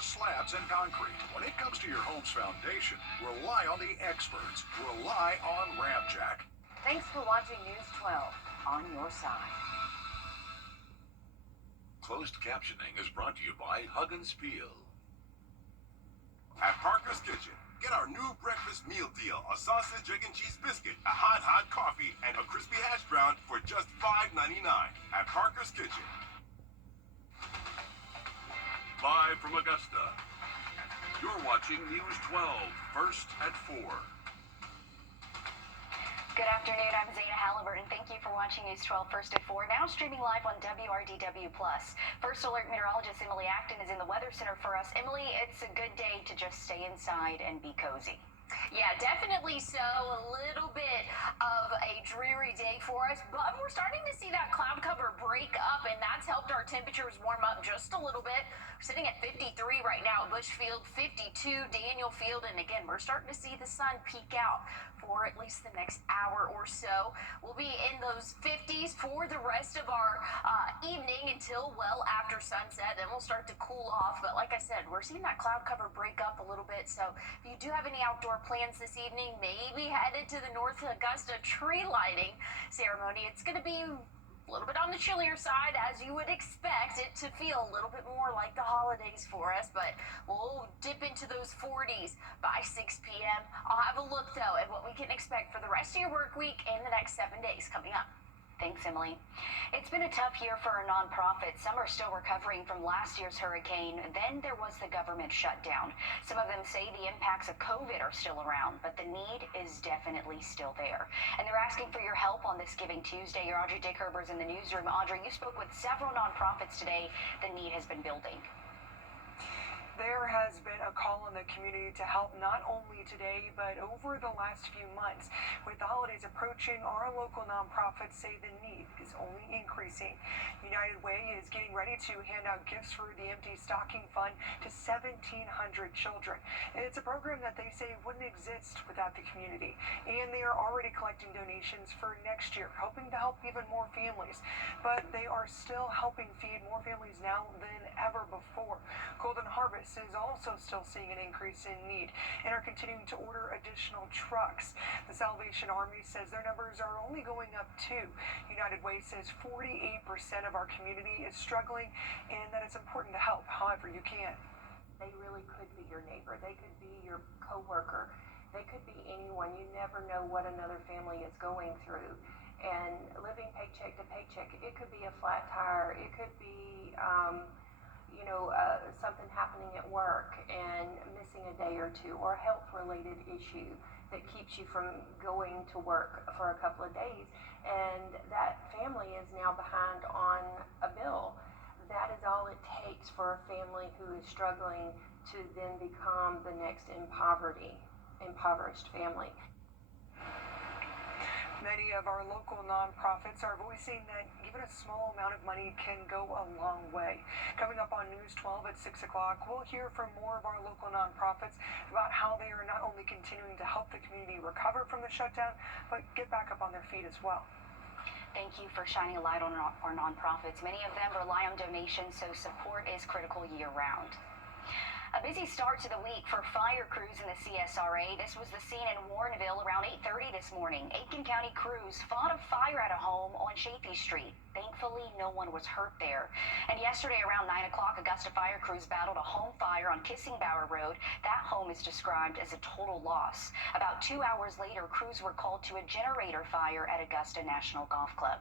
Slabs and concrete. When it comes to your home's foundation, rely on the experts. Rely on Ramjack. Thanks for watching News 12 on your side. Closed captioning is brought to you by Hug and Spiel. At Parker's Kitchen, get our new breakfast meal deal: a sausage, egg, and cheese biscuit, a hot coffee, and a crispy hash brown for just $5.99 at Parker's Kitchen. Live from Augusta, you're watching News 12, first at 4. Good afternoon, I'm Zana Halliburton. Thank you for watching News 12 First at 4, now streaming live on Wrdw+. First Alert meteorologist Emily Acton is in the Weather Center for us. Emily, it's a good day to just stay inside and be cozy. Yeah, definitely so. A little bit of a dreary day for us, but we're starting to see that cloud cover break up, and that's helped our temperatures warm up just a little bit. We're sitting at 53 right now at Bushfield, 52 Daniel Field, and again, we're starting to see the sun peek out for at least the next hour or so. We'll be in those 50s for the rest of our evening until well after sunset. Then we'll start to cool off. But like I said, we're seeing that cloud cover break up a little bit. So if you do have any outdoor plans this evening, maybe headed to the North Augusta tree lighting ceremony. It's going to be a little bit on the chillier side, as you would expect it to feel a little bit more like the holidays for us, but we'll dip into those 40s by 6 p.m. I'll have a look, though, at what we can expect for the rest of your work week and the next 7 days coming up. Thanks, Emily. It's been a tough year for our nonprofits. Some are still recovering from last year's hurricane. Then there was the government shutdown. Some of them say the impacts of COVID are still around, but the need is definitely still there. And they're asking for your help on this Giving Tuesday. Your Audrey Dickerber's in the newsroom. Audrey, you spoke with several nonprofits today. The need has been building. There has been a call in the community to help not only today, but over the last few months. With the holidays approaching, our local nonprofits say the need is only increasing. United Way is getting ready to hand out gifts for the Empty Stocking Fund to 1,700 children. And it's a program that they say wouldn't exist without the community. And they are already collecting donations for next year, hoping to help even more families. But they are still helping feed more families now than ever before. Golden Harvest is also still seeing an increase in need and are continuing to order additional trucks. The Salvation Army says their numbers are only going up too. United Way says 48% of our community is struggling and that it's important to help however you can. They really could be your neighbor. They could be your coworker. They could be anyone. You never know what another family is going through. And living paycheck to paycheck, it could be a flat tire. It could be something happening at work and missing a day or two, or a health-related issue that keeps you from going to work for a couple of days, and that family is now behind on a bill. That is all it takes for a family who is struggling to then become the next impoverished family. Many of our local nonprofits are voicing that even a small amount of money can go a long way. Coming up on News 12 at 6 o'clock, we'll hear from more of our local nonprofits about how they are not only continuing to help the community recover from the shutdown, but get back up on their feet as well. Thank you for shining a light on our nonprofits. Many of them rely on donations, so support is critical year-round. A busy start to the week for fire crews in the CSRA. This was the scene in Warrenville around 8:30 this morning. Aiken County crews fought a fire at a home on Chafee Street. Thankfully, no one was hurt there. And yesterday around 9 o'clock, Augusta fire crews battled a home fire on Kissingbauer Road. That home is described as a total loss. About 2 hours later, crews were called to a generator fire at Augusta National Golf Club.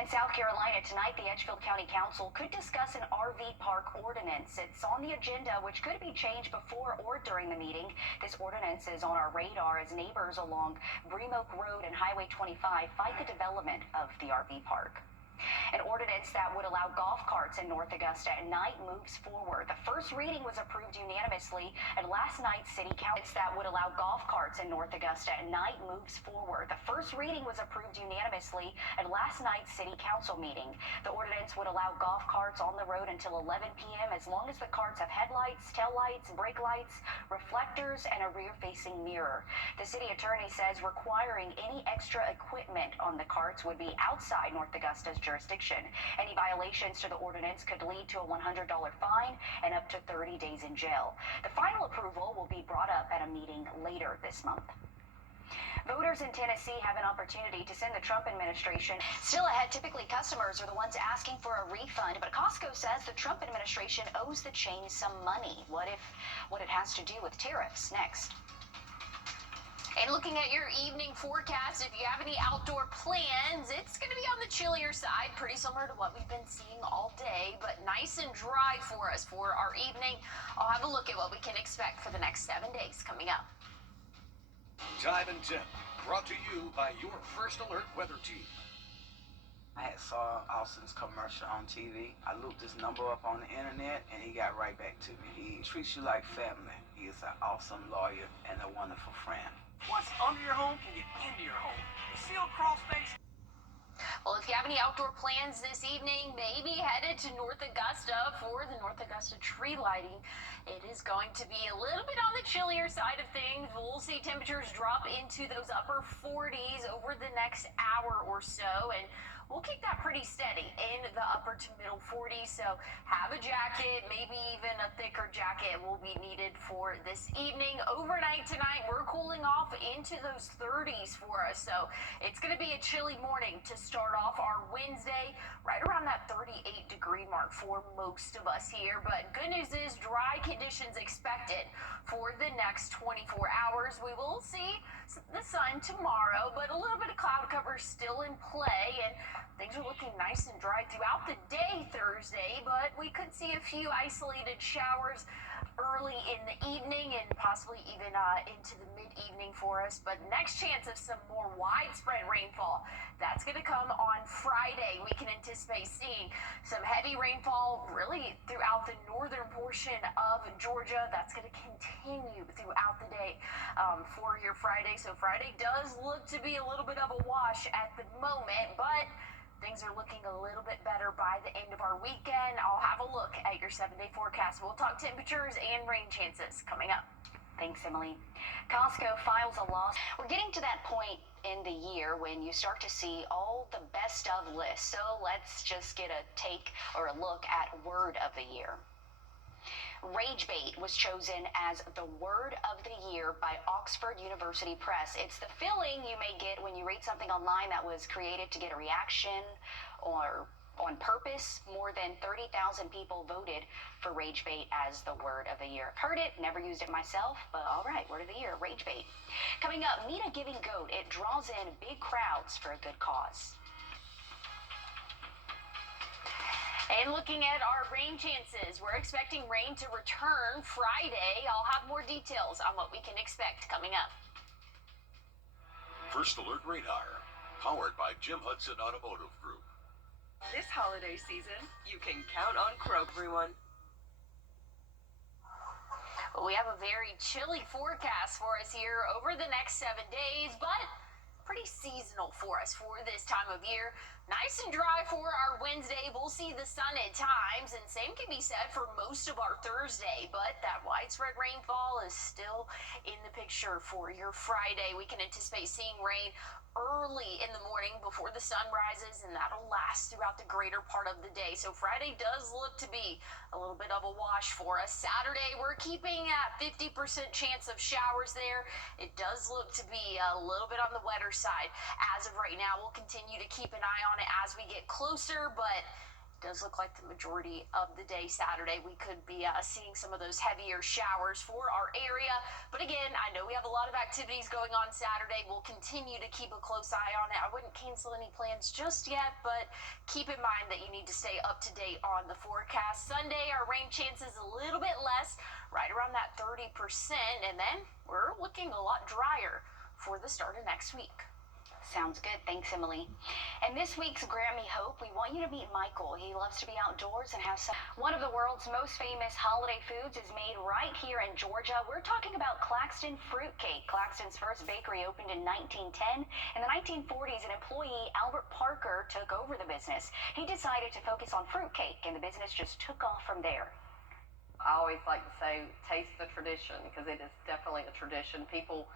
In South Carolina tonight, the Edgefield County Council could discuss an RV park ordinance. It's on the agenda, which could be changed before or during the meeting. This ordinance is on our radar as neighbors along Bream Oak Road and Highway 25 fight the development of the RV park. An ordinance that would allow golf carts in North Augusta at night moves forward. The first reading was approved unanimously at last night's city council. That would allow golf carts in North Augusta at night moves forward. The first reading was approved unanimously at last night's city council meeting. The ordinance would allow golf carts on the road until 11 p.m. as long as the carts have headlights, taillights, brake lights, reflectors, and a rear-facing mirror. The city attorney says requiring any extra equipment on the carts would be outside North Augusta's jurisdiction. Any violations to the ordinance could lead to a $100 fine and up to 30 days in jail. The final approval will be brought up at a meeting later this month. Voters in Tennessee have an opportunity to send the Trump administration. Still ahead, typically customers are the ones asking for a refund, but Costco says the Trump administration owes the chain some money. What it has to do with tariffs? Next. And looking at your evening forecast, if you have any outdoor plans, it's going to be on the chillier side, pretty similar to what we've been seeing all day, but nice and dry for us for our evening. I'll have a look at what we can expect for the next 7 days coming up. Time and Tip, brought to you by your First Alert weather team. I had saw Austin's commercial on TV. I looked his number up on the internet, and he got right back to me. He treats you like family. He is an awesome lawyer and a wonderful friend. What's under your home can get into your home. You see a crawl space? Well, if you have any outdoor plans this evening, maybe headed to North Augusta for the North Augusta tree lighting. It is going to be a little bit on the chillier side of things. We'll see temperatures drop into those upper 40s over the next hour or so, and we'll keep that pretty steady in the upper to middle 40s. So have a jacket, maybe even a thicker jacket will be needed for this evening. Overnight tonight, we're cooling off into those 30s for us. So it's going to be a chilly morning to start off our Wednesday, right around that 38-degree mark for most of us here. But good news is dry conditions expected for the next 24 hours. We will see the sun tomorrow, but a little bit of cloud cover still in play, and things are looking nice and dry throughout the day Thursday, but we could see a few isolated showers early in the evening and possibly even into the mid-evening for us. But next chance of some more widespread rainfall, that's going to come on Friday. We can anticipate seeing some heavy rainfall really throughout the northern portion of Georgia. That's going to continue throughout the day for your Friday. So Friday does look to be a little bit of a wash at the moment, but things are looking a little bit better by the end of our weekend. I'll have a look at your 7-day forecast. We'll talk temperatures and rain chances coming up. Thanks, Emily. Costco files a lawsuit. We're getting to that point in the year when you start to see all the best of lists. So let's just get a take or a look at word of the year. Rage bait was chosen as the word of the year by Oxford University Press. It's the feeling you may get when you read something online that was created to get a reaction or on purpose. More than 30,000 people voted for rage bait as the word of the year. Heard it, never used it myself, but all right, word of the year, rage bait. Coming up, meet a giving goat. It draws in big crowds for a good cause. And looking at our rain chances, we're expecting rain to return Friday. I'll have more details on what we can expect coming up. First Alert Radar, powered by Jim Hudson Automotive Group. This holiday season, you can count on Kroger, everyone. Well, we have a very chilly forecast for us here over the next 7 days, but pretty seasonal for us for this time of year. Nice and dry for our Wednesday. We'll see the sun at times, and same can be said for most of our Thursday, but that widespread rainfall is still in the picture for your Friday. We can anticipate seeing rain early in the morning before the sun rises, and that'll last throughout the greater part of the day. So Friday does look to be a little bit of a wash for us. Saturday, we're keeping at 50% chance of showers there. It does look to be a little bit on the wetter side. As of right now, we'll continue to keep an eye on it as we get closer, but it does look like the majority of the day Saturday we could be seeing some of those heavier showers for our area. But again, I know we have a lot of activities going on Saturday. We'll continue to keep a close eye on it. I wouldn't cancel any plans just yet, but keep in mind that you need to stay up to date on the forecast. Sunday, our rain chances a little bit less, right around that 30%, and then we're looking a lot drier for the start of next week. Sounds good. Thanks, Emily. And this week's Grammy Hope, we want you to meet Michael. He loves to be outdoors and have some. One of the world's most famous holiday foods is made right here in Georgia. We're talking about Claxton Fruitcake. Claxton's first bakery opened in 1910. In the 1940s, an employee, Albert Parker, took over the business. He decided to focus on fruitcake, and the business just took off from there. I always like to say, taste the tradition, because it is definitely a tradition. People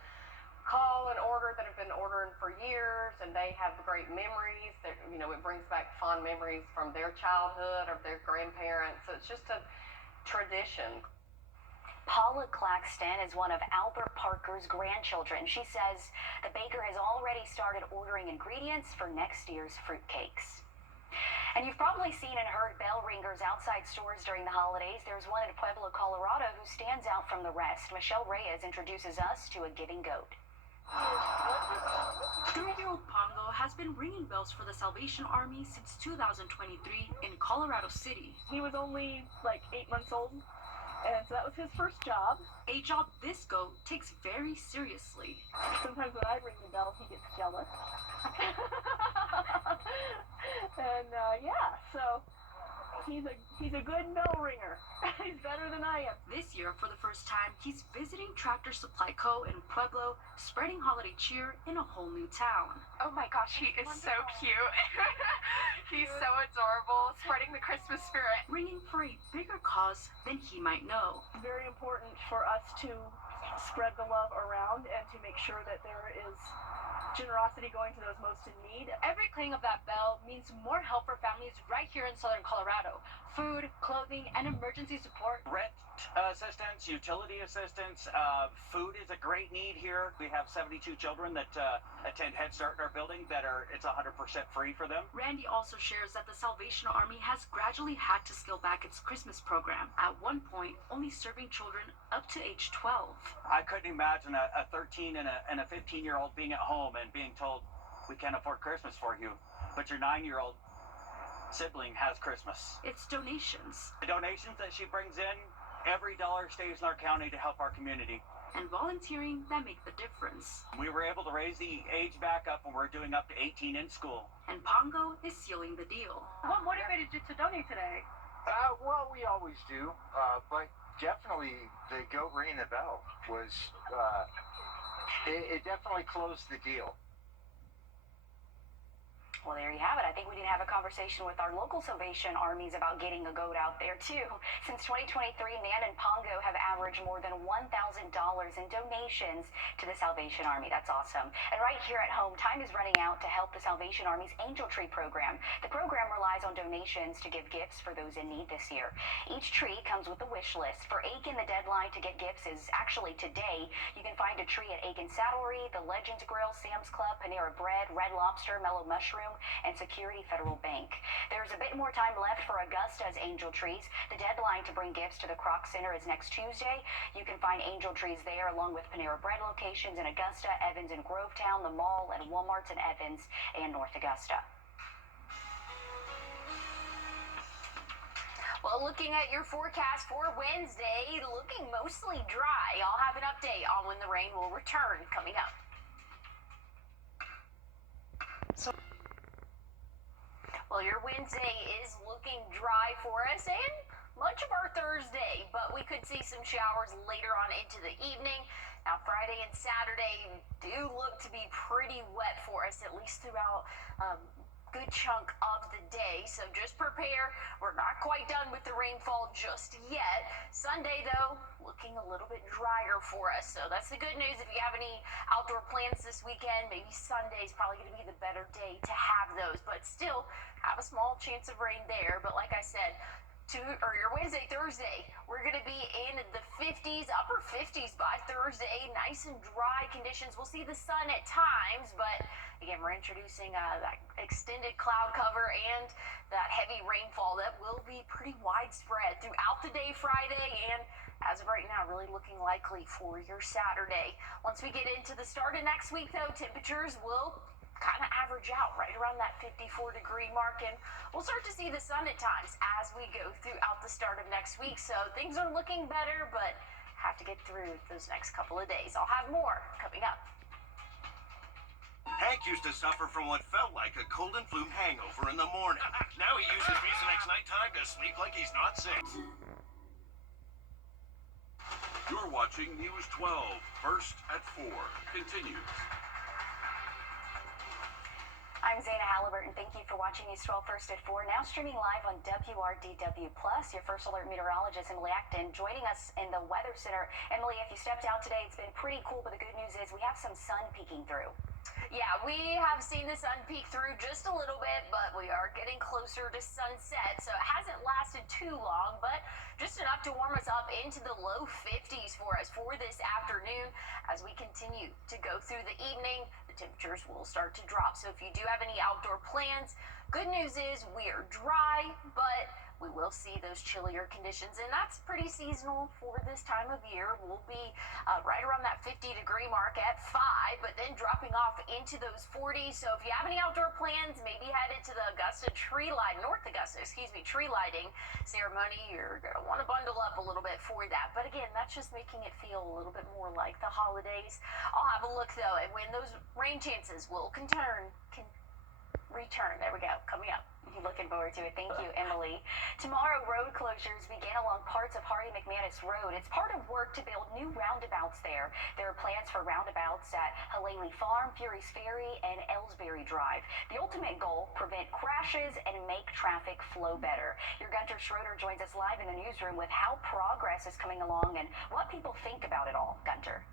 call and order that have been ordering for years, and they have great memories. That, you know, it brings back fond memories from their childhood or their grandparents. So it's just a tradition. Paula Claxton is one of Albert Parker's grandchildren. She says the baker has already started ordering ingredients for next year's fruitcakes. And you've probably seen and heard bell ringers outside stores during the holidays. There's one in Pueblo, Colorado, who stands out from the rest. Michelle Reyes introduces us to a giving goat. 3-year-old Pongo has been ringing bells for the Salvation Army since 2023 in Colorado City. He was only like 8 months old, and so that was his first job. A job this goat takes very seriously. Sometimes when I ring the bell, he gets jealous. And yeah, so he's a good bell ringer. He's better than I am. This year, for the first time, he's visiting Tractor Supply Co. in Pueblo, spreading holiday cheer in a whole new town. Oh my gosh, he is so cute. He's so adorable, spreading the Christmas spirit. Ringing for a bigger cause than he might know. It's very important for us to spread the love around and to make sure that there is generosity going to those most in need. Every clang of that bell means more help for families right here in southern Colorado. Food, clothing, and emergency support. Rent assistance, utility assistance, food is a great need here. We have 72 children that attend Head Start in our building it's 100% free for them. Randy also shares that the Salvation Army has gradually had to scale back its Christmas program, at one point only serving children up to age 12. I couldn't imagine a 13 and a 15-year-old being at home and being told, we can't afford Christmas for you, but your 9-year-old sibling has Christmas. It's donations. The donations that she brings in, every dollar stays in our county to help our community. And volunteering that make the difference. We were able to raise the age back up when we're doing up to 18 in school. And Pongo is sealing the deal. What motivated you to donate today? Well, we always do, but definitely the goat ringing the bell was, it definitely closed the deal. Well, there you have it. I think we need to have a conversation with our local Salvation Armies about getting a goat out there, too. Since 2023, Nan and Pongo have averaged more than $1,000 in donations to the Salvation Army. That's awesome. And right here at home, time is running out to help the Salvation Army's Angel Tree program. The program relies on donations to give gifts for those in need this year. Each tree comes with a wish list. For Aiken, the deadline to get gifts is actually today. You can find a tree at Aiken Saddlery, the Legends Grill, Sam's Club, Panera Bread, Red Lobster, Mellow Mushroom, and Security Federal Bank. There's a bit more time left for Augusta's Angel Trees. The deadline to bring gifts to the Kroc Center is next Tuesday. You can find Angel Trees there along with Panera Bread locations in Augusta, Evans, and Grovetown, the mall, and Walmarts in Evans and North Augusta. Well, looking at your forecast for Wednesday, looking mostly dry. I'll have an update on when the rain will return coming up. Well, your Wednesday is looking dry for us and much of our Thursday, but we could see some showers later on into the evening. Now, Friday and Saturday do look to be pretty wet for us, at least throughout good chunk of the day, so just prepare. We're not quite done with the rainfall just yet. Sunday, though, looking a little bit drier for us, so that's the good news. If you have any outdoor plans this weekend, maybe Sunday's probably going to be the better day to have those, but still have a small chance of rain there. But like I said, your Wednesday, Thursday, we're going to be in the 50s, upper 50s by Thursday. Nice and dry conditions. We'll see the sun at times, but again, we're introducing that extended cloud cover and that heavy rainfall that will be pretty widespread throughout the day Friday, and as of right now, really looking likely for your Saturday. Once we get into the start of next week, though, temperatures will kind of average out right around that 54-degree mark, and we'll start to see the sun at times as we go throughout the start of next week. So things are looking better, but have to get through those next couple of days. I'll have more coming up. Hank used to suffer from what felt like a cold and flu hangover in the morning. Now he uses Mucinex nighttime to sleep like he's not sick. You're watching News 12, first at 4. Continues. I I'm Zana Halliburton. Thank you for watching News 12 First at 4. Now streaming live on Wrdw+. Your First Alert meteorologist, Emily Acton, joining us in the Weather Center. Emily, if you stepped out today, it's been pretty cool, but the good news is we have some sun peeking through. Yeah, we have seen the sun peek through just a little bit, but we are getting closer to sunset, so it hasn't lasted too long, but just enough to warm us up into the low 50s for us for this afternoon. As we continue to go through the evening, the temperatures will start to drop. So if you do have any outdoor plans, good news is we are dry, but we will see those chillier conditions, and that's pretty seasonal for this time of year. We'll be right around that 50-degree mark at 5, but then dropping off into those 40s. So if you have any outdoor plans, maybe headed to the North Augusta tree lighting ceremony, you're going to want to bundle up a little bit for that. But again, that's just making it feel a little bit more like the holidays. I'll have a look, though, at when those rain chances will return. There we go, coming up. Looking forward to it. Thank you, Emily. Tomorrow, road closures begin along parts of Hardy McManus Road. It's part of work to build new roundabouts there. There are plans for roundabouts at Halele Farm, Fury's Ferry, and Ellsbury Drive. The ultimate goal, prevent crashes and make traffic flow better. Your Gunter Schroeder joins us live in the newsroom with how progress is coming along and what people think about it all. Gunter.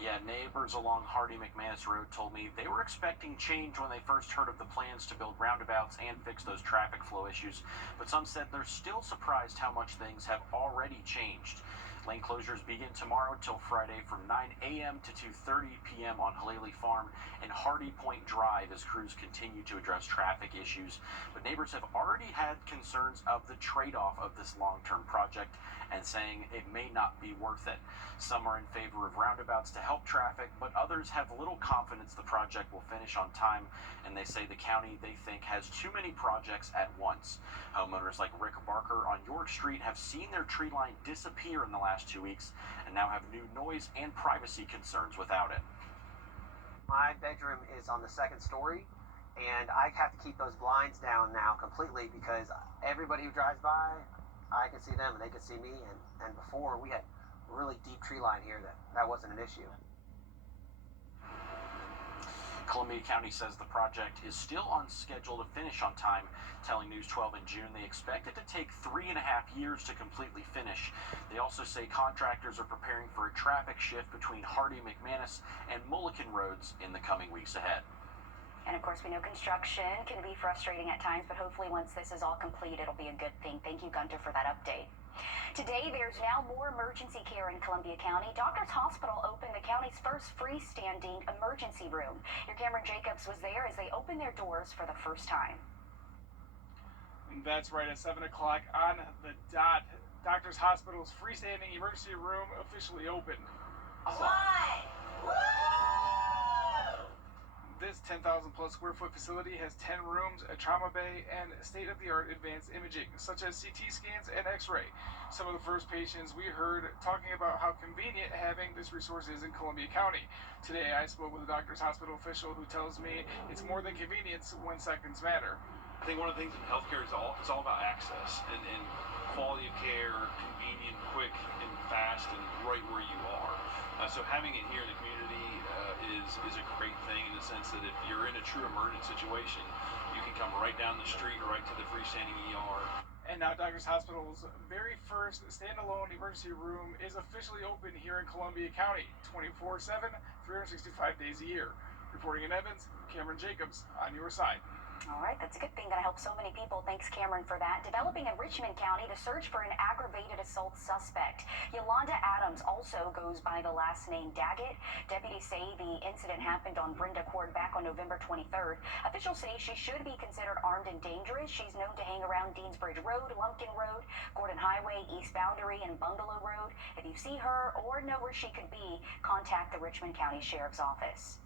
Yeah, neighbors along Hardy McManus Road told me they were expecting change when they first heard of the plans to build roundabouts and fix those traffic flow issues, but some said they're still surprised how much things have already changed. Lane closures begin tomorrow till Friday from 9 a.m. to 2:30 p.m. on Halele Farm and Hardy Point Drive as crews continue to address traffic issues. But neighbors have already had concerns of the trade-off of this long-term project and saying it may not be worth it. Some are in favor of roundabouts to help traffic, but others have little confidence the project will finish on time, and they say the county, they think, has too many projects at once. Homeowners like Rick Barker on York Street have seen their tree line disappear in the last 2 weeks and now have new noise and privacy concerns without it. My bedroom is on the second story, and I have to keep those blinds down now completely because everybody who drives by, I can see them and they can see me, and before we had really deep tree line here that wasn't an issue. Columbia County says the project is still on schedule to finish on time, telling News 12 in June they expect it to take 3.5 years to completely finish. They also say contractors are preparing for a traffic shift between Hardy McManus and Mulliken roads in the coming weeks ahead. And of course, we know construction can be frustrating at times, but hopefully once this is all complete, it'll be a good thing. Thank you, Gunter, for that update. Today, there's now more emergency care in Columbia County. Doctors Hospital opened the county's first freestanding emergency room. Your Cameron Jacobs was there as they opened their doors for the first time. That's right, at 7 o'clock on the dot, Doctors Hospital's freestanding emergency room officially opened. This 10,000 plus square foot facility has 10 rooms, a trauma bay, and state-of-the-art advanced imaging, such as CT scans and X-ray. Some of the first patients we heard talking about how convenient having this resource is in Columbia County. Today, I spoke with a Doctors Hospital official who tells me it's more than convenience when seconds matter. I think one of the things in healthcare is all about access and quality of care, convenient, quick, and fast, and right where you are. So having it here in the community is a great thing in the sense that if you're in a true emergent situation, you can come right down the street, right to the freestanding ER. And now Doctors Hospital's very first standalone emergency room is officially open here in Columbia County, 24/7, 365 days a year. Reporting in Evans, Cameron Jacobs on your side. All right, that's a good thing. Going to help so many people. Thanks, Cameron, for that. Developing in Richmond County, the search for an aggravated assault suspect. Yolanda Adams also goes by the last name Daggett. Deputies say the incident happened on Brenda Court back on November 23rd. Officials say she should be considered armed and dangerous. She's known to hang around Deansbridge Road, Lumpkin Road, Gordon Highway, East Boundary, and Bungalow Road. If you see her or know where she could be, contact the Richmond County Sheriff's Office.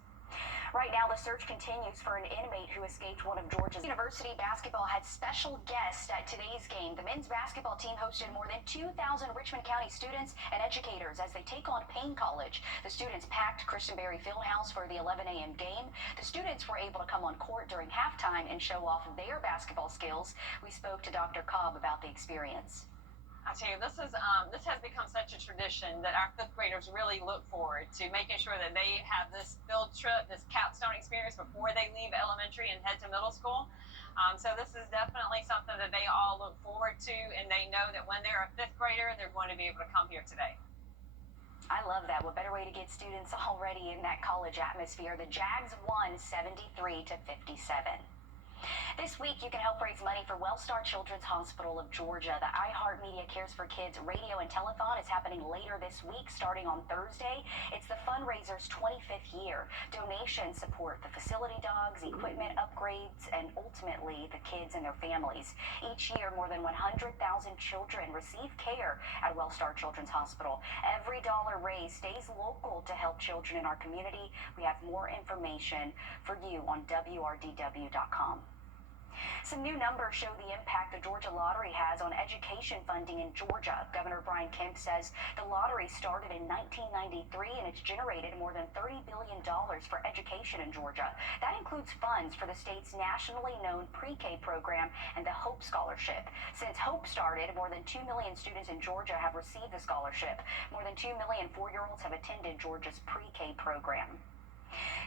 Right now, the search continues for an inmate who escaped one of Georgia's. University basketball had special guests at today's game. The men's basketball team hosted more than 2,000 Richmond County students and educators as they take on Payne College. The students packed Christenberry Fieldhouse for the 11 a.m. game. The students were able to come on court during halftime and show off their basketball skills. We spoke to Dr. Cobb about the experience. I tell you, this has become such a tradition that our fifth graders really look forward to making sure that they have this field trip, this capstone experience before they leave elementary and head to middle school. So this is definitely something that they all look forward to, and they know that when they're a fifth grader, they're going to be able to come here today. I love that. What better way to get students already in that college atmosphere? The Jags won 73-57. This week, you can help raise money for WellStar Children's Hospital of Georgia. The iHeartMedia Cares for Kids radio and telethon is happening later this week, starting on Thursday. It's the fundraiser's 25th year. Donations support the facility dogs, equipment upgrades, and ultimately the kids and their families. Each year, more than 100,000 children receive care at WellStar Children's Hospital. Every dollar raised stays local to help children in our community. We have more information for you on WRDW.com. Some new numbers show the impact the Georgia Lottery has on education funding in Georgia. Governor Brian Kemp says the lottery started in 1993 and it's generated more than $30 billion for education in Georgia. That includes funds for the state's nationally known pre-K program and the Hope Scholarship. Since Hope started, more than 2 million students in Georgia have received the scholarship. More than 2 million 4-year-olds have attended Georgia's pre-K program.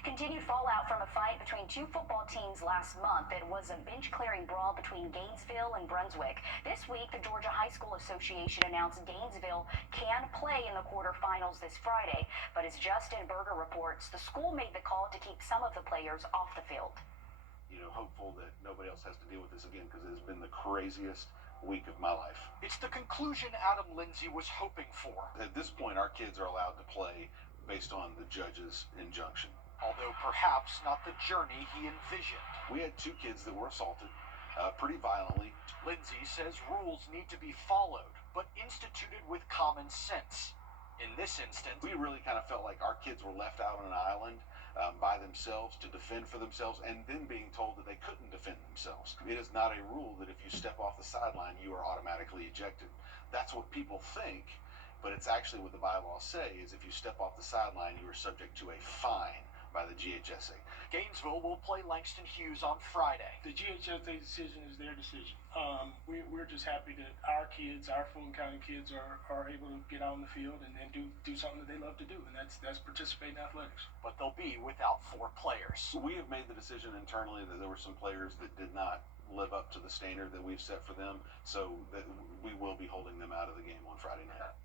Continued fallout from a fight between two football teams last month. It was a bench-clearing brawl between Gainesville and Brunswick. This week, the Georgia High School Association announced Gainesville can play in the quarterfinals this Friday. But as Justin Berger reports, the school made the call to keep some of the players off the field. Hopeful that nobody else has to deal with this again, because it has been the craziest week of my life. It's the conclusion Adam Lindsay was hoping for. At this point, our kids are allowed to play based on the judge's injunction. Although perhaps not the journey he envisioned. We had 2 kids that were assaulted pretty violently. Lindsay says rules need to be followed, but instituted with common sense. In this instance, we really kind of felt like our kids were left out on an island by themselves to defend for themselves, and then being told that they couldn't defend themselves. It is not a rule that if you step off the sideline, you are automatically ejected. That's what people think, but it's actually what the bylaws say, is if you step off the sideline, you are subject to a fine by the GHSA. Gainesville will play Langston Hughes on Friday. The GHSA decision is their decision. We're just happy that our kids, our Fulton County kids, are able to get on the field and do something that they love to do, and that's participate in athletics. But they'll be without 4 players. We have made the decision internally that there were some players that did not live up to the standard that we've set for them, so that we will be holding them out of the game on Friday night.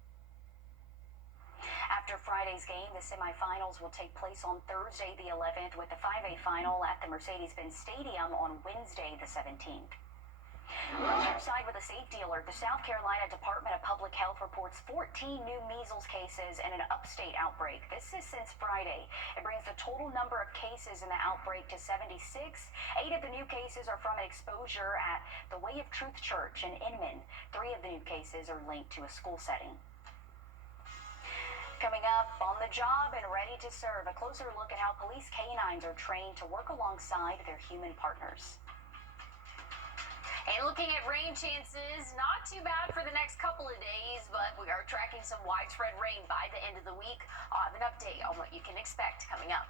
After Friday's game, the semifinals will take place on Thursday the 11th, with the 5A final at the Mercedes-Benz Stadium on Wednesday the 17th. On the other side, with a safety alert, the South Carolina Department of Public Health reports 14 new measles cases and an upstate outbreak. This is since Friday. It brings the total number of cases in the outbreak to 76. 8 of the new cases are from an exposure at the Way of Truth Church in Inman. 3 of the new cases are linked to a school setting. Coming up, on the job and ready to serve, a closer look at how police canines are trained to work alongside their human partners. And looking at rain chances, not too bad for the next couple of days, but we are tracking some widespread rain by the end of the week. I'll have an update on what you can expect coming up.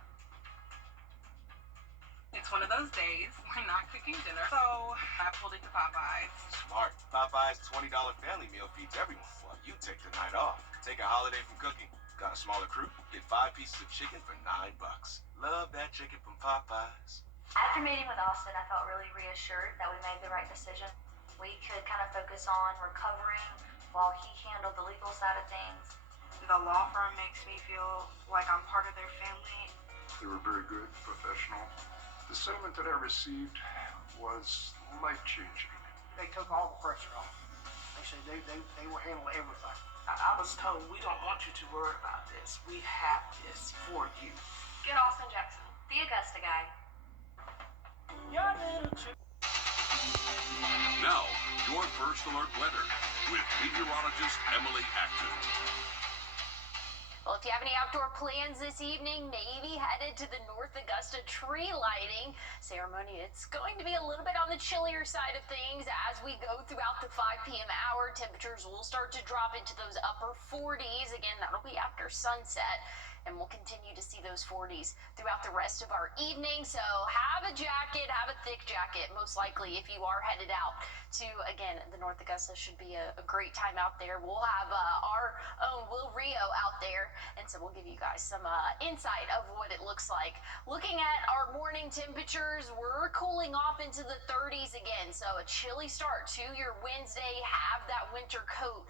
It's one of those days we're not cooking dinner, so I pulled into Popeyes. Smart. Popeyes' $20 family meal feeds everyone while you take the night off. Take a holiday from cooking. Got a smaller crew? Get 5 pieces of chicken for $9. Love that chicken from Popeyes. After meeting with Austin, I felt really reassured that we made the right decision. We could kind of focus on recovering while he handled the legal side of things. The law firm makes me feel like I'm part of their family. They were very good, professional. The settlement that I received was life-changing. They took all the pressure off. They said they will handle everything. I was told, we don't want you to worry about this. We have this for you. Get Austin Jackson, the Augusta guy. Now, your First Alert weather with meteorologist Emily Acton. Well, if you have any outdoor plans this evening, maybe headed to the North Augusta tree lighting ceremony. It's going to be a little bit on the chillier side of things as we go throughout the 5 p.m. hour. Temperatures will start to drop into those upper 40s. Again, that'll be after sunset. and we'll continue to see those 40s throughout the rest of our evening. So have a jacket, have a thick jacket, most likely if you are headed out to, again, the North Augusta. Should be a great time out there. We'll have our own Rio out there, and so we'll give you guys some insight of what it looks like. Looking at our morning temperatures, we're cooling off into the 30s again, so a chilly start to your Wednesday. Have that winter coat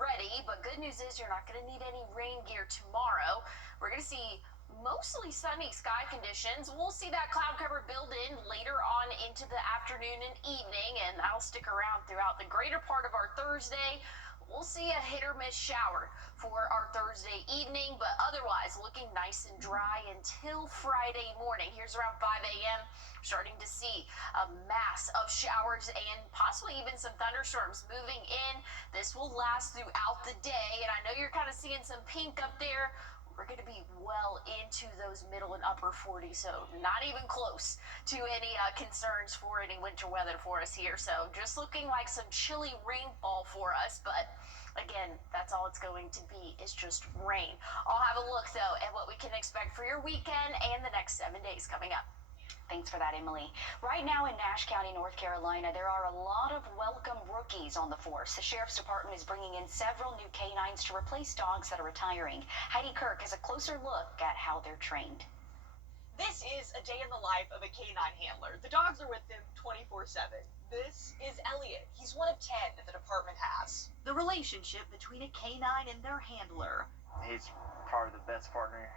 ready, but good news is you're not going to need any rain gear tomorrow. We're going to see mostly sunny sky conditions. We'll see that cloud cover build in later on into the afternoon and evening, and that'll stick around throughout the greater part of our Thursday. We'll see a hit or miss shower for our Thursday evening, but otherwise looking nice and dry until Friday morning. Here's around 5 a.m. starting to see a mass of showers and possibly even some thunderstorms moving in. This will last throughout the day, and I know you're kind of seeing some pink up there. We're going to be well into those middle and upper 40s, so not even close to any concerns for any winter weather for us here. So just looking like some chilly rainfall for us, but again, that's all it's going to be, is just rain. I'll have a look, though, at what we can expect for your weekend and the next 7 days coming up. Thanks for that, Emily. Right now in Nash County, North Carolina, there are a lot of welcome rookies on the force. The Sheriff's Department is bringing in several new canines to replace dogs that are retiring. Heidi Kirk has a closer look at how they're trained. This is a day in the life of a canine handler. The dogs are with him 24/7. This is Elliot. He's one of 10 that the department has. The relationship between a canine and their handler. He's probably the best partner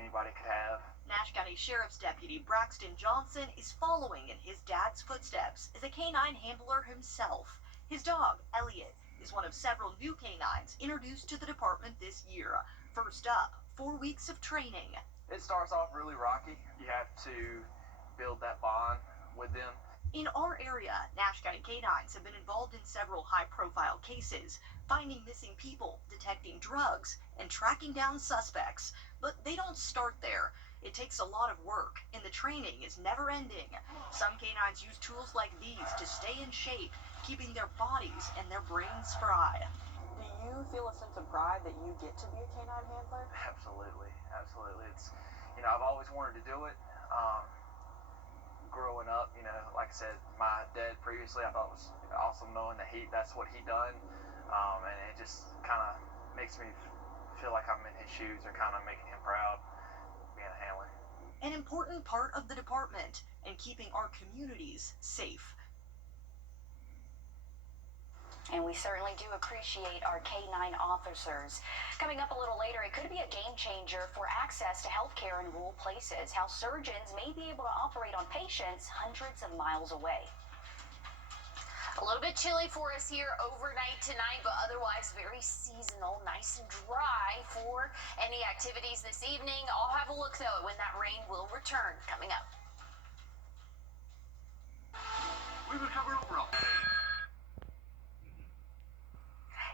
anybody could have. Nash County Sheriff's Deputy Braxton Johnson is following in his dad's footsteps as a canine handler himself. His dog, Elliot, is one of several new canines introduced to the department this year. First up, 4 weeks of training. It starts off really rocky. You have to build that bond with them. In our area, Nash County canines have been involved in several high-profile cases, finding missing people, detecting drugs, and tracking down suspects. But they don't start there. It takes a lot of work, and the training is never-ending. Some canines use tools like these to stay in shape, keeping their bodies and their brains fried. Do you feel a sense of pride that you get to be a canine handler? Absolutely, absolutely. It's, I've always wanted to do it. Growing up, like I said, my dad previously, I thought was awesome knowing that that's what he done, and it just kind of makes me feel like I'm in his shoes or kind of making him proud being a handler. An important part of the department and keeping our communities safe. And we certainly do appreciate our K-9 officers. Coming up a little later, it could be a game changer for access to healthcare in rural places. How surgeons may be able to operate on patients hundreds of miles away. A little bit chilly for us here overnight tonight, but otherwise very seasonal, nice and dry for any activities this evening. I'll have a look, though, at when that rain will return coming up. We will cover overall.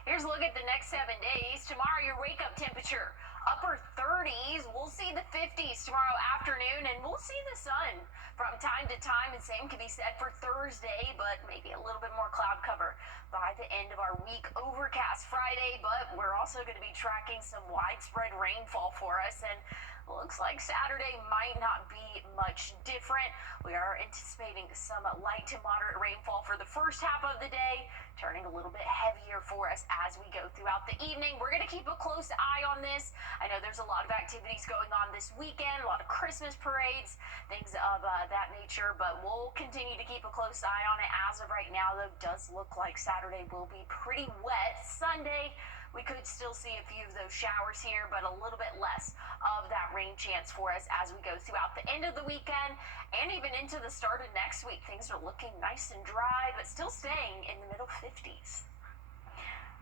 Here's a look at the next 7 days. Tomorrow, your wake-up temperature, upper 30s. We'll see the 50s tomorrow afternoon, and we'll see the sun from time to time. And same can be said for Thursday, but maybe a little bit more cloud cover by the end of our week. Overcast Friday, but we're also going to be tracking some widespread rainfall for us, and looks like Saturday might not be much different. We are anticipating some light to moderate rainfall for the first half of the day, turning a little bit heavier for us as we go throughout the evening. We're going to keep a close eye on this. I know there's a lot of activities going on this weekend, a lot of Christmas parades, things of that nature, but we'll continue to keep a close eye on it. As of right now, though, it does look like Saturday will be pretty wet. Sunday, we could still see a few of those showers here, but a little bit less of that rain chance for us as we go throughout the end of the weekend and even into the start of next week. Things are looking nice and dry, but still staying in the middle 50s.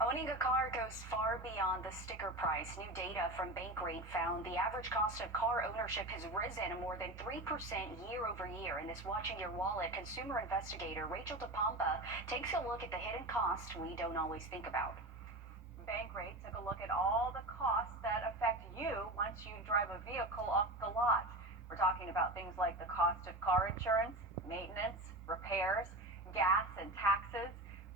Owning a car goes far beyond the sticker price. New data from Bankrate found the average cost of car ownership has risen more than 3% year over year. And this Watching Your Wallet consumer investigator Rachel DePompa takes a look at the hidden costs we don't always think about. Bankrate took a look at all the costs that affect you once you drive a vehicle off the lot. We're talking about things like the cost of car insurance, maintenance, repairs, gas and taxes.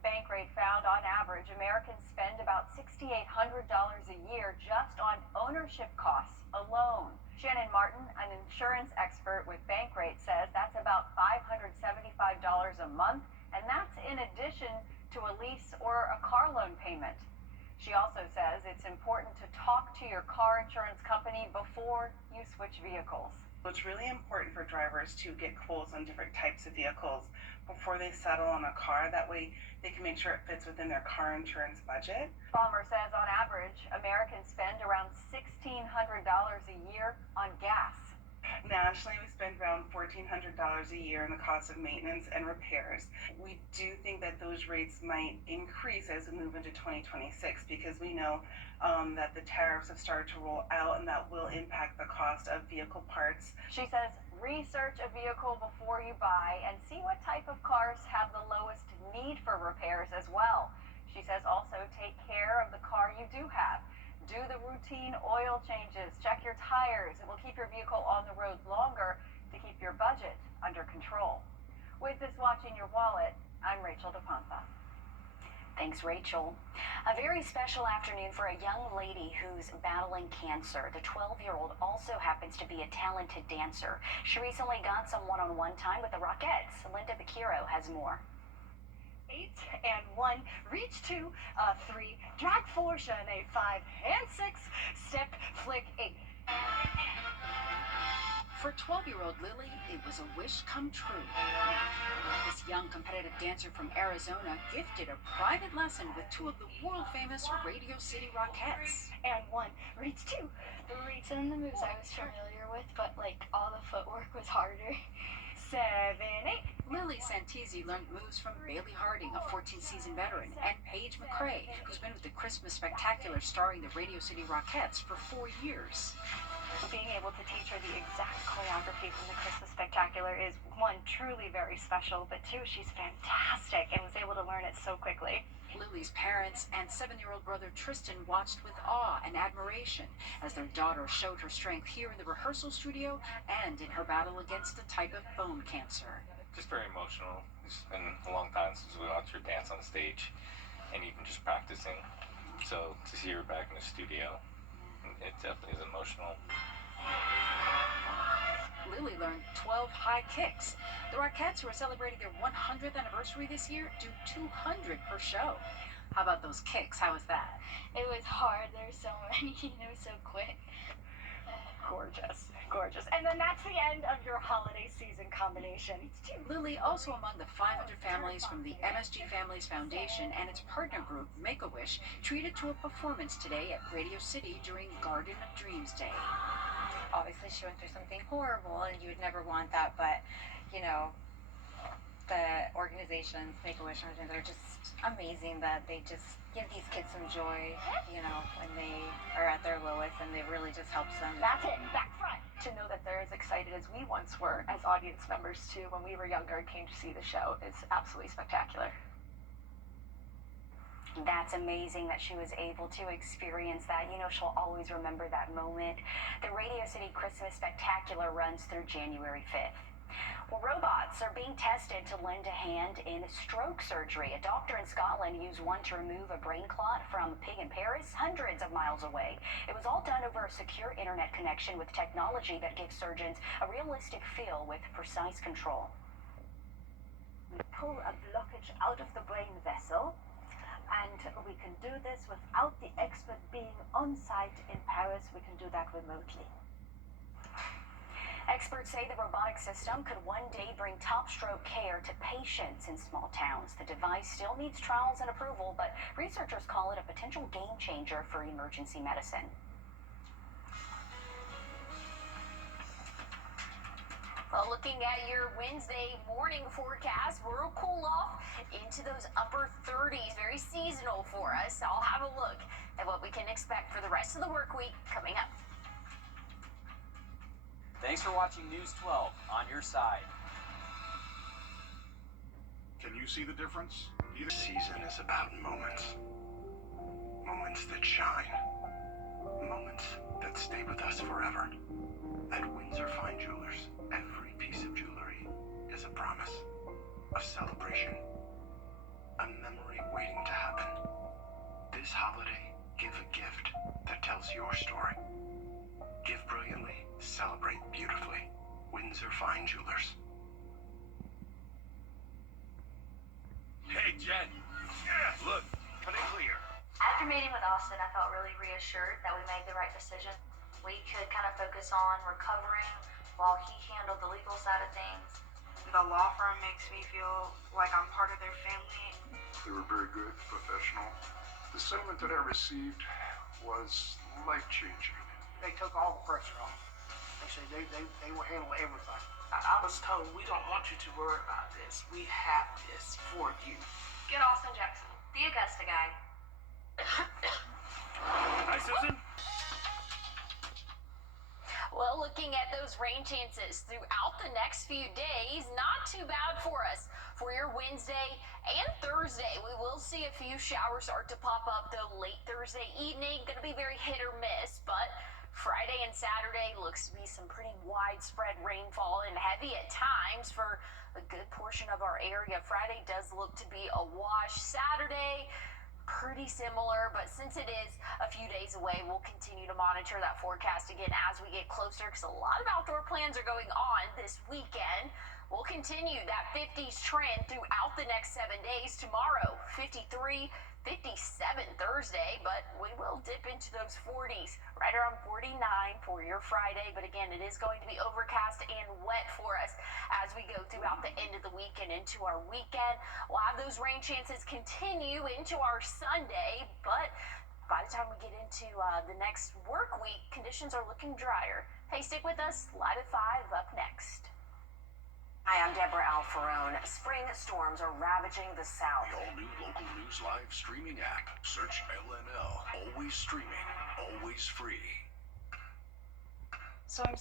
Bankrate found on average Americans spend about $6,800 a year just on ownership costs alone. Shannon Martin, an insurance expert with Bankrate, says that's about $575 a month, and that's in addition to a lease or a car loan payment. She also says it's important to talk to your car insurance company before you switch vehicles. It's really important for drivers to get quotes on different types of vehicles before they settle on a car. That way they can make sure it fits within their car insurance budget. Balmer says on average, Americans spend around $1,600 a year on gas. Nationally, we spend around $1,400 a year on the cost of maintenance and repairs. We do think that those rates might increase as we move into 2026 because we know that the tariffs have started to roll out and that will impact the cost of vehicle parts. She says research a vehicle before you buy and see what type of cars have the lowest need for repairs as well. She says also take care of the car you do have. Do the routine oil changes, check your tires. It will keep your vehicle on the road longer to keep your budget under control. With this Watching Your Wallet, I'm Rachel DePompa. Thanks, Rachel. A very special afternoon for a young lady who's battling cancer. The 12-year-old also happens to be a talented dancer. She recently got some one-on-one time with the Rockettes. Linda Bacchiro has more. 8 and 1, reach 2, 3, drag 4, Shanae 5, and 6, step, flick 8. For 12-year-old Lily, it was a wish come true. This young competitive dancer from Arizona gifted a private lesson with two of the world-famous Radio City Rockettes. And 1, reach 2, 3. Some of the moves I was familiar with, but like all the footwork was harder. 7, 8. Lily Santisi learned moves from Bailey Harding, a 14-season veteran, and Paige McCrae, who's been with the Christmas Spectacular starring the Radio City Rockettes for 4 years. Being able to teach her the exact choreography from the Christmas Spectacular is, 1, truly very special, but 2, she's fantastic and was able to learn it so quickly. Lily's parents and 7-year-old brother Tristan watched with awe and admiration as their daughter showed her strength here in the rehearsal studio and in her battle against a type of bone cancer. Just very emotional. It's been a long time since we watched her dance on stage and even just practicing. So to see her back in the studio, it definitely is emotional. Lily learned 12 high kicks. The Rockettes, who are celebrating their 100th anniversary this year, do 200 per show. How about those kicks? How was that? It was hard. There were so many. It was so quick. Gorgeous, gorgeous. And then that's the end of your holiday season combination. Lily also among the 500 families from the MSG Families Foundation and its partner group, Make-A-Wish, treated to a performance today at Radio City during Garden of Dreams Day. Obviously she went through something horrible and you would never want that, but you know, the organizations, Make-A-Wish, they're just amazing that they just give these kids some joy, you know, when they are at their lowest, and it really just helps them. That's it, back front. To know that they're as excited as we once were as audience members too when we were younger and came to see the show is absolutely spectacular. That's amazing that she was able to experience that. You know, she'll always remember that moment. The Radio City Christmas Spectacular runs through January 5th. Well, robots are being tested to lend a hand in stroke surgery. A doctor in Scotland used one to remove a brain clot from a pig in Paris, hundreds of miles away. It was all done over a secure internet connection with technology that gives surgeons a realistic feel with precise control. We pull a blockage out of the brain vessel, and we can do this without the expert being on site in Paris. We can do that remotely. Experts say the robotic system could one day bring top stroke care to patients in small towns. The device still needs trials and approval, but researchers call it a potential game changer for emergency medicine. Well, looking at your Wednesday morning forecast, we'll cool off into those upper 30s, very seasonal for us. I'll have a look at what we can expect for the rest of the work week coming up. Thanks for watching News 12 on your side. Can you see the difference? Either season is about moments. Moments that shine. Moments that stay with us forever. At Windsor Fine Jewelers, every piece of jewelry is a promise of celebration. a memory waiting to happen. This holiday, give a gift that tells your story. Give brilliantly, celebrate beautifully. Windsor Fine Jewelers. Hey, Jen. Yeah, look, cut it clear. After meeting with Austin, I felt really reassured that we made the right decision. We could kind of focus on recovering while he handled the legal side of things. The law firm makes me feel like I'm part of their family. They were very good, professional. The settlement that I received was life-changing. They took all the pressure off. They said they will handle everything. I was told we don't want you to worry about this. We have this for you. Get Austin Jackson, the Augusta guy. Hi, Susan. Well, looking at those rain chances throughout the next few days, not too bad for us. For your Wednesday and Thursday, we will see a few showers start to pop up, though late Thursday evening, going to be very hit or miss, but Friday and Saturday looks to be some pretty widespread rainfall and heavy at times for a good portion of our area. Friday does look to be a wash. Saturday, pretty similar, but since it is a few days away, we'll continue to monitor that forecast again as we get closer, because a lot of outdoor plans are going on this weekend. We'll continue that 50s trend throughout the next 7 days. Tomorrow, 53, 57 Thursday, but we will dip into those 40s right around 49 for your Friday. But again, it is going to be overcast and wet for us as we go throughout the end of the week and into our weekend. We'll have those rain chances continue into our Sunday, but by the time we get into the next work week, conditions are looking drier. Hey, stick with us. Live at 5 up next. Hi, I'm Deborah Alfarone. Spring storms are ravaging the South. The all-new local news live streaming app. Search LNL. Always streaming, always free. So I'm